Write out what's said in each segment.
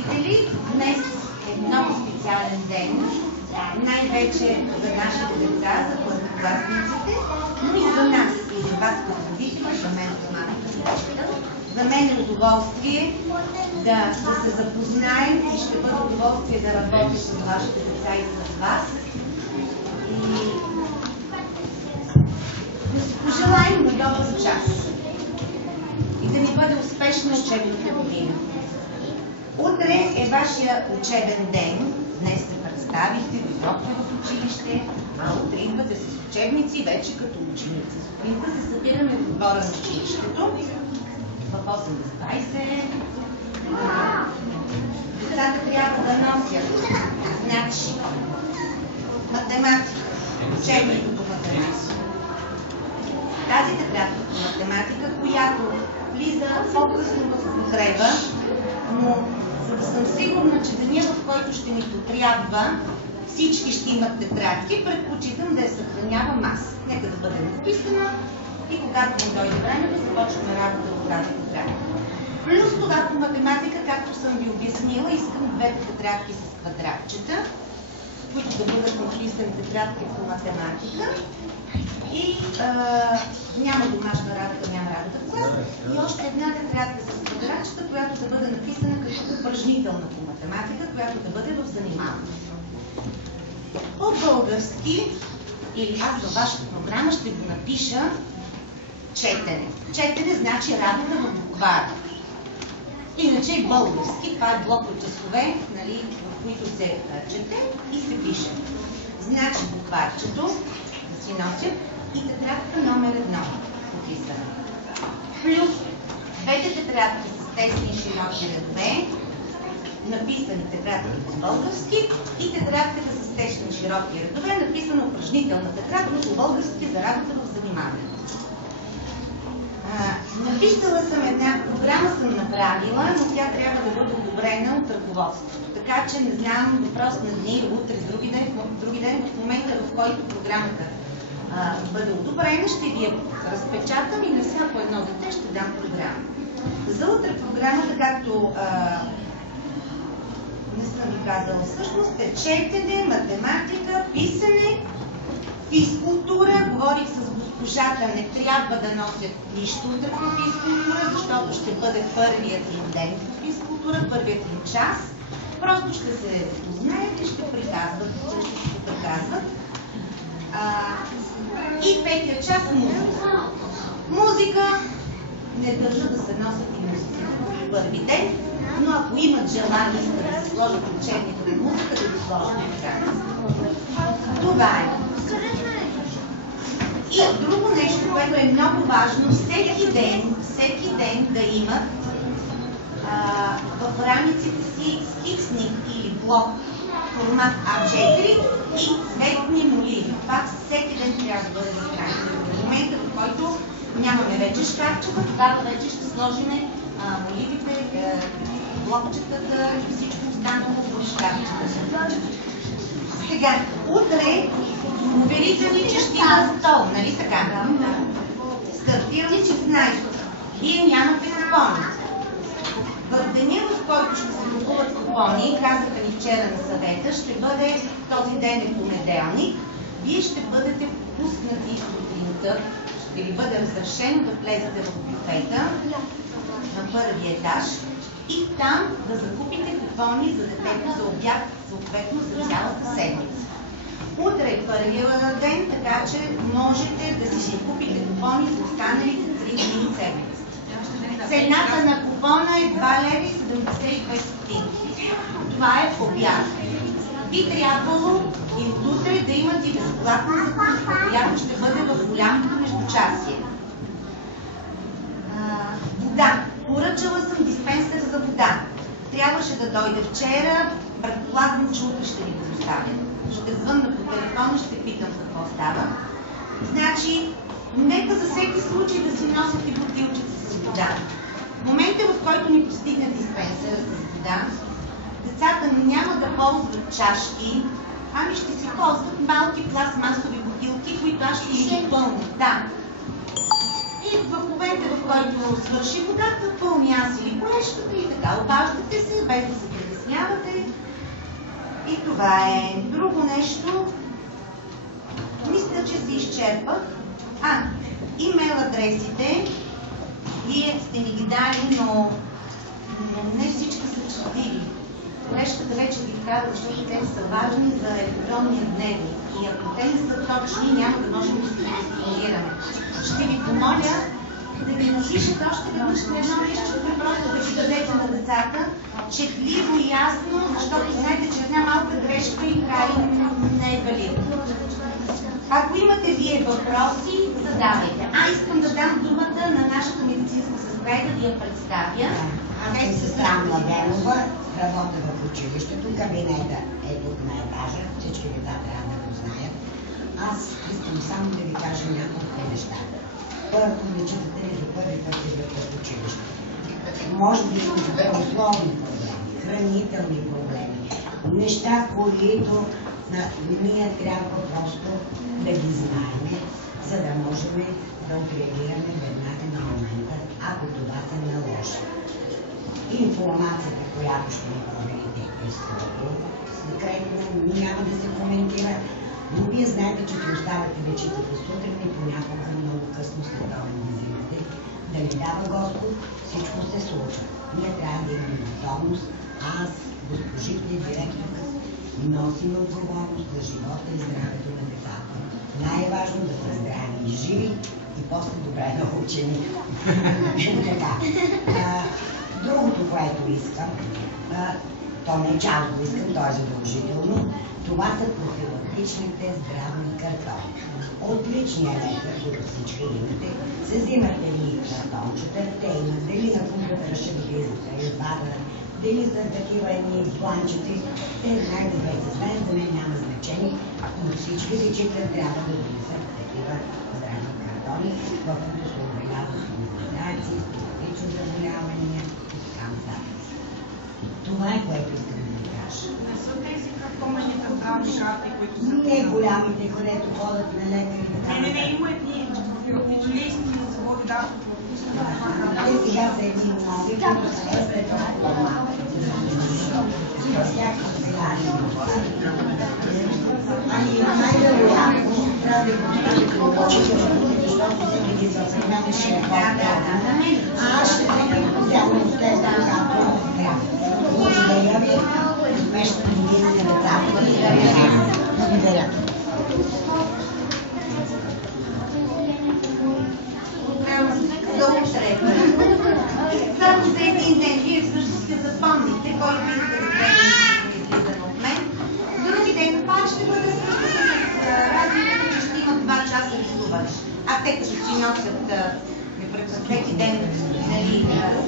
родители, днес е много специален ден, най-вече за нашите деца, за първокласниците, но и за нас и за вас като родители, за мен като майка. За мен е удоволствие да се запознаем и ще бъде удоволствие да работя с вашите деца и с вас. И да си пожелаем на добър час и да ни бъде успешна учебната година. Утре е вашия учебен ден. Днес се представихте, дойдохте в училище, а утре идвате с учебници вече като ученици. Сутринта се събираме в двора на училището. В 8:20 децата трябва да носят значи математика, учебника по математика. Тази тетрадка по математика, която влиза по-късно в употреба, но за да съм сигурна, че деня, в който ще ми потрябва, всички ще имат тетрадки, предпочитам да я съхранявам аз. Нека да бъде написана и когато ми дойде време да започваме работа по тази тетрадка. Плюс това по математика, както съм ви обяснила, искам двете тетрадки с квадратчета, които да бъдат написани тетрадки по математика. И няма домашна работа, няма работа в клас. И още една тетрадка с квадратчета, която да бъде написана като упражнителна по математика, която да бъде в заниманието. По-български, или аз във вашата програма ще го напиша четене. Четене значи работа в буквара. Иначе е български, това е блок от часове, нали, в които се чете и се пише. Значи букварчето да си носят и тетрадка номер 1 написана. Плюс двете тетрадки с тесни и широки редове, написани тетрадки по български и тетрадката с тесни и широки редове, написана упражнителна тетрадка по български за работа в заниманието. Написала съм една програма, съм направила, но тя трябва да бъде одобрена от ръководството. Така че не знам, въпрос на дни, утре, други ден, в момента, в който програмата бъде одобрена, ще ви я разпечатам и на всяко едно дете ще дам програма. За утре програмата, както не съм ви казала всъщност, е четене, математика, писане, физкултура. Говорих с госпожата, не трябва да носят нищо утре по физкултура, защото ще бъде първият им ден по физкултура, първият им час. Просто ще се познаят и ще приказват, ще се приказват. И петия час музика. Музика не държа да се носят и музика в първи ден, но ако имат желание да се сложат учебника на музика, да го сложат на екрана. Това е. И друго нещо, което е много важно, всеки ден да имат в раниците си скицник или блок формат А4 и цветни моливи. Това всеки ден трябва да бъде в раниците. В момента, в който нямаме вече шкафчета, тогава вече ще сложим моливите, блокчетата и всичко останало в шкафчета. Сега, утре уверите ни, че ще има стол, нали така? Стартираме 16. Вие нямате купони. В деня, в който ще се купуват купони, казаха ни вчера на съвета, ще бъде, този ден е понеделник, вие ще бъдете пуснати сутринта, ще ви бъде разрешено да влезете в буфета на първия етаж и там да закупите купони за детето за обяд, съответно за цялата седмица. Утре е първия ден, така че можете да си купите купони за останалите 3 дни седмица. Цената на купона е 2,75 лв. Това е обяд. Би трябвало и от утре да имате безплатна закуска, която ще бъде в голямото междучасие. Вода. Поръчала съм диспенсер за вода. Трябваше да дойде вчера, предполагам, че утре ще ви го доставя. Ще звънна по телефона, ще питам какво става. Значи, нека за всеки случай да си носите бутилчета с вода. В момента, в който ни постигне диспенсера с вода, децата няма да ползват чашки, ами ще си ползват малки пластмасови бутилки, които аз ще ги пълня. Да. И в момента, в който свърши водата, пълня аз или колежката и така. Обаждате се, без да се изпълнявате. И това е. Друго нещо, мисля, че се изчерпах. Имейл адресите, вие сте ни ги дали, но не всички са четири. Колежката вече ги каза, защото те са важни за електронния дневник. И ако те не са точни, няма да можем да се респондираме. Ще ви помоля да ви напишете още веднъж на едно нещо, просто да ги дадете на децата, четливо и ясно, защото знаете, че една малка грешка и край не е валидна. Ако имате вие въпроси, задавайте. Искам да дам думата на нашата медицинска сестра и да ви я представя. Аз съм сестра Младенова, работя в училището, кабинета е тук на етажа, всички деца трябва да го знаят. Аз искам само да ви кажа няколко неща. Първо, дечетата ни за първи път идват в училище. Може би има здравословни проблеми, хранителни проблеми, неща, които ние трябва просто да ги знаем, за да можем да отреагираме веднага на момента, ако това се наложи. Информацията, която ще ни проверите, е строго, секретно, няма да се коментира, но вие знаете, че ще оставате вечетата сутрин и понякога много късно след това да взимате. Да ни дава Господ, всичко се случва. Ние трябва да имаме готовност. Аз, госпожите, директорка, носим отговорност за живота и здравето на децата. Най-важно да са здрави и живи и после добре научени. Другото, което искам, то не е част го искам, то е задължително, това са профилактичните здравни картони. От личния лекар, които всички имате, се взимат едни картончета, те имат дали на компютъра ще влизат, извадат, дали са такива едни планчета, те знаят, вече знаят, за мен няма значение, но всички дечета трябва да влизат такива здравни картони, в които се отбелязват имунизации, специфични заболявания и така нататък. Това е, което искам да ви кажа. Не са тези картонените здравни карти, които са... Не голямите, където ходят на лекари. Не, има едни профилактични заводи, да, те сега са едни нови, които са естествено по-малки. Всяко сценарий. Най-вероятно трябва да го поставите на учителството, защото всеки ги запремянеше аз ще взема от тези, както трябва. Благодаря ви. Успешно година на децата. Благодаря. За утре. Само за един ден. Вие всъщност ще запомните, който иска да гледа излизане от мен. Други ден пак ще бъде свързано с разликата, че ще има 2 часа рисуване. Те като си носят всеки ден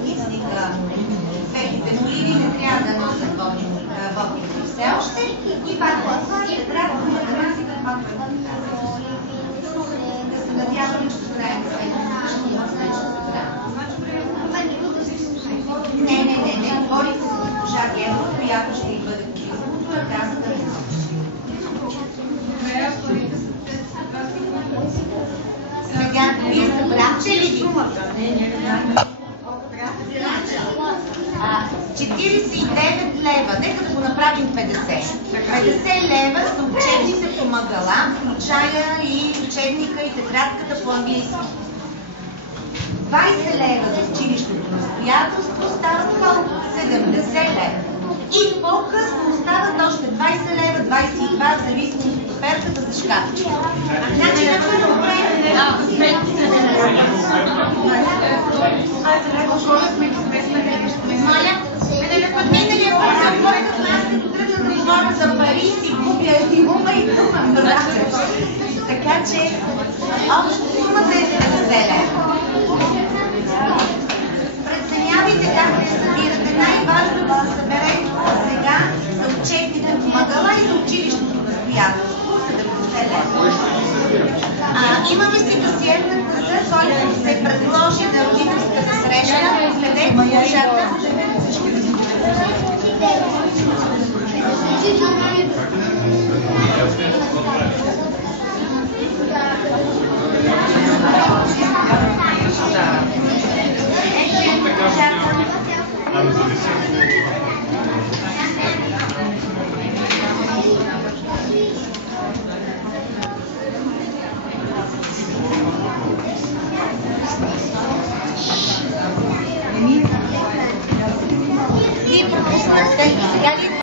скицника, цветите моливи, не трябва да носят водните все още. И пак ще трябва да математика, това да се надяваме, че знаем Не. Говорите с госпожа Генова, която ще й бъде по физкултура, каза да не Сега, вие събрахте ли сумата? 49 лева. Нека да го направим 50. 50 лева са учебните помагала, включая и учебника и тетрадката по английски. 20 лева за училището настоятелство стават колко? 70 лева. И по-късно остават още 20 лева, 22, в зависимост от офертата за шкафчета. Значи на първо време... Моля, миналия път съм който аз като тръгна да говоря за пари, си губя и ума и думам брата. Така че общо сумата е 70 лева. Преценявайте как да събирате. Най-важно да се съберете сега за учебните помагала и за училищното настоятелство. 70 лева. Имаме си касиерна къса, който се предложи на родителската среща. Следете слушата. Да.